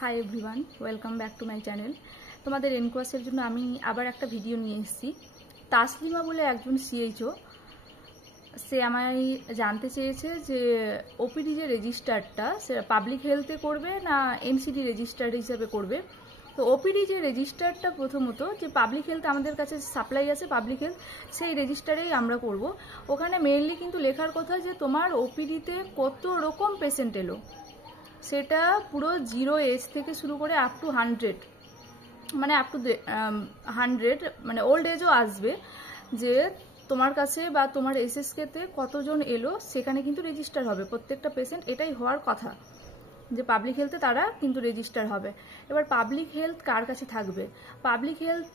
Hi everyone, welcome back to my channel. তোমাদের এনকোয়াসের জন্য আমি আবার একটা ভিডিও নিয়ে এসেছি। তাসলিমা বলে একজন সিএইচও, সে আমায় জানতে চেয়েছে যে ওপিডি যে রেজিস্টারটা সে পাবলিক হেলথে করবে না এনসিডি রেজিস্টার হিসাবে করবে। তো ওপিডি যে রেজিস্টারটা প্রথমত যে পাবলিক হেলথ আমাদের কাছে সাপ্লাই আছে পাবলিক হেলথ, সেই রেজিস্টারেই আমরা করব। ওখানে মেইনলি কিন্তু লেখার কথা যে তোমার ওপিডিতে কত রকম পেশেন্ট এলো, সেটা পুরো 0 এজ থেকে শুরু করে আপ টু 100, মানে আপ টু 100, মানে ওল্ড এজও আসবে, যে তোমার কাছে বা তোমার এসএসকেতে কতজন এলো সেখানে কিন্তু রেজিস্টার হবে প্রত্যেকটা পেশেন্ট। এটাই হওয়ার কথা যে পাবলিক হেলথে তারা কিন্তু রেজিস্টার হবে। এবার পাবলিক হেলথ কার কাছে থাকবে? পাবলিক হেলথ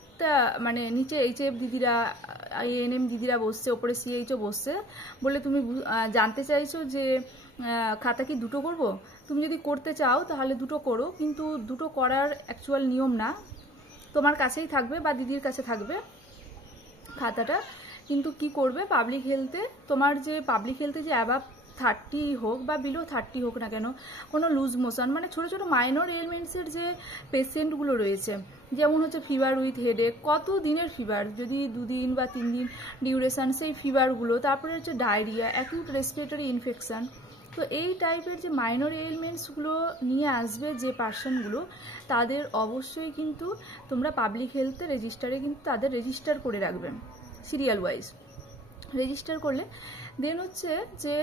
মানে নিচে এইচএফ দিদিরা, এএনএম দিদিরা বসছে, ওপরে সিএইচও বসছে। বলে তুমি জানতে চাইছো যে খাতা কি দুটো করব? তুমি যদি করতে চাও তাহলে দুটো করো, কিন্তু দুটো করার অ্যাকচুয়াল নিয়ম না। তোমার কাছেই থাকবে বা দিদির কাছে থাকবে খাতাটা। কিন্তু কি করবে পাবলিক হেলথে, তোমার যে পাবলিক হেলথে যে অ্যাবাভ 30 হোক বা বিলো 30 হোক না কেন, কোনো লুজ মোশন মানে ছোটো ছোটো মাইনর এলিমেন্টসের যে পেশেন্টগুলো রয়েছে, যেমন হচ্ছে ফিভার উইথ হেডেক, কত দিনের ফিভার, যদি 2 দিন বা 3 দিন ডিউরেশন সেই ফিভারগুলো, তারপরে হচ্ছে ডায়রিয়া, অ্যাকিউট রেসপিরেটরি ইনফেকশান। তো এই টাইপের যে মাইনর এলিমেন্টসগুলো নিয়ে আসবে যে পার্সনগুলো, তাদের অবশ্যই কিন্তু তোমরা পাবলিক হেলথে রেজিস্টারে কিন্তু তাদের রেজিস্টার করে রাখবে, সিরিয়াল ওয়াইজ রেজিস্টার করলে দেন হচ্ছে যে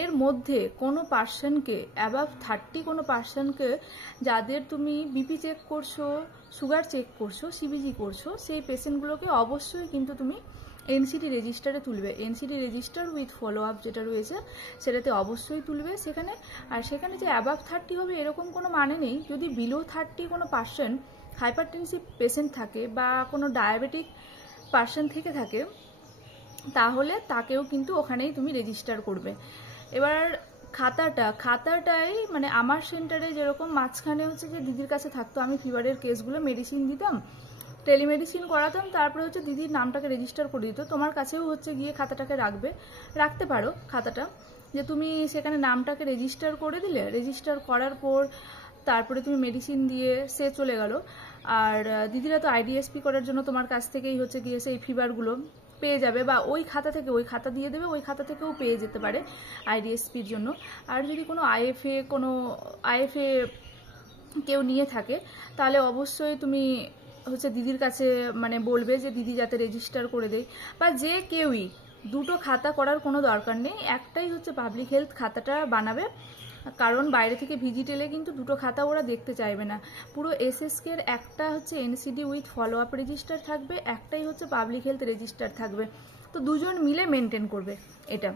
এর মধ্যে কোনো পার্সনকে অ্যাবাভ 30 কোনো পার্সনকে যাদের তুমি বিপি চেক করছো, সুগার চেক করছো, সিবিজি করছো, সেই পেশেন্টগুলোকে অবশ্যই কিন্তু তুমি এনসিডি রেজিস্টারে তুলবে। NCD register with follow up যেটা রয়েছে সেটাতে অবশ্যই তুলবে সেখানে। আর সেখানে যে অ্যাবাভ 30 হবে এরকম কোনো মানে নেই। যদি বিলো 30 কোনো পার্সন হাইপারটেনসিভ পেশেন্ট থাকে বা কোনো ডায়াবেটিক পার্সন থেকে থাকে, তাহলে তাকেও কিন্তু ওখানেই তুমি রেজিস্টার করবে। এবার খাতাটাই মানে আমার সেন্টারে যেরকম মাঝখানে হচ্ছে যে দিদির কাছে থাকতো, আমি ফিভারের কেসগুলো মেডিসিন দিতাম, টেলিমেডিসিন করাতাম, তারপরে হচ্ছে দিদির নামটাকে রেজিস্টার করে দিত। তোমার কাছেও হচ্ছে গিয়ে খাতাটাকে রাখতে পারো খাতাটা, যে তুমি সেখানে নামটাকে রেজিস্টার করে দিলে, রেজিস্টার করার পর তারপরে তুমি মেডিসিন দিয়ে সে চলে গেল। আর দিদিরা তো আইডিএসপি করার জন্য তোমার কাছ থেকেই হচ্ছে গিয়ে সেই ফিভারগুলো পেয়ে যাবে, বা ওই খাতা থেকে ওই খাতা দিয়ে দেবে, ওই খাতা থেকেও পেয়ে যেতে পারে আইডিএসপির জন্য। আর যদি কোনো আইএফএ কেউ নিয়ে থাকে, তাহলে অবশ্যই তুমি হচ্ছে দিদির কাছে মানে বলবে যে দিদি যাতে রেজিস্টার করে দেয়, বা যে কেউই দুটো খাতা করার কোনো দরকার নেই, একটাই হচ্ছে পাবলিক হেলথ খাতাটা বানাবে। কারণ বাইরে থেকে ভিজিট এলে কিন্তু দুটো খাতা ওরা দেখতে চাইবে না। পুরো এসএসকের একটা হচ্ছে NCD with follow up register থাকবে, একটাই হচ্ছে পাবলিক হেলথ রেজিস্টার থাকবে। তো দুজন মিলে মেনটেন করবে, এটা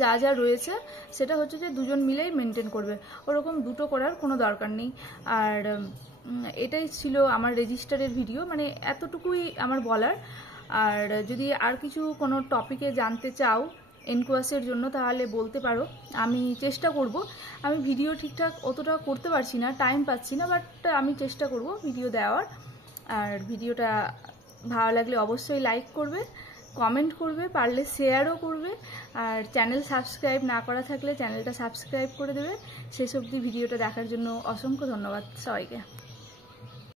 যা যা রয়েছে সেটা হচ্ছে যে দুজন মিলেই মেনটেন করবে, ওরকম দুটো করার কোনো দরকার নেই। আর এটাই ছিল আমার রেজিস্টারের ভিডিও, মানে এতটুকুই আমার বলার। আর যদি আর কিছু কোনো টপিকে জানতে চাও এনকোয়াসের জন্য তাহলে বলতে পারো, আমি চেষ্টা করব। আমি ভিডিও ঠিকঠাক অতটা করতে পারছি না, টাইম পাচ্ছি না, বাট আমি চেষ্টা করব ভিডিও দেওয়ার। আর ভিডিওটা ভালো লাগলে অবশ্যই লাইক করবে, কমেন্ট করবে, পারলে শেয়ারও করবে। আর চ্যানেল সাবস্ক্রাইব না করা থাকলে চ্যানেলটা সাবস্ক্রাইব করে দেবে। শেষ অবধি ভিডিওটা দেখার জন্য অসংখ্য ধন্যবাদ সবাইকে।